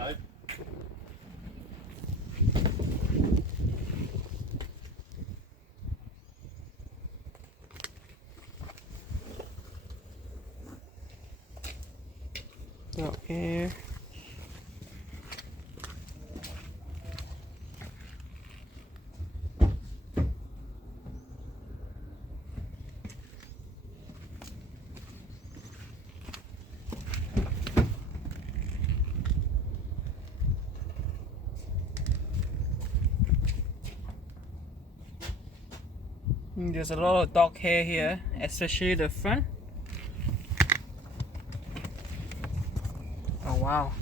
No. Got air. There's a lot of dog hair here, especially the front. Oh wow.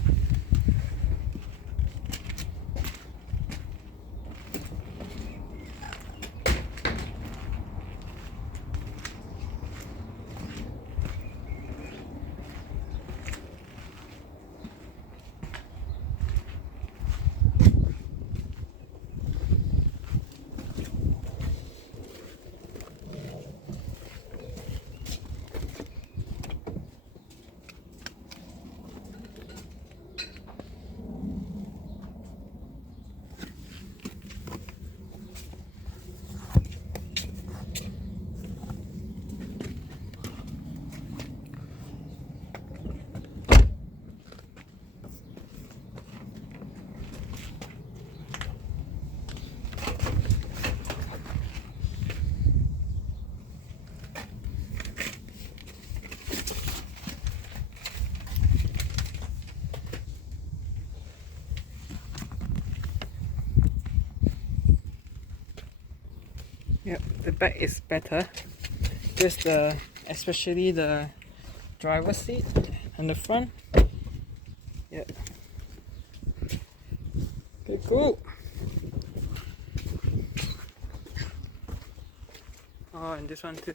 Yep, the back is better. Just especially the driver's seat and the front. Yep. Okay, cool. Oh, and this one too.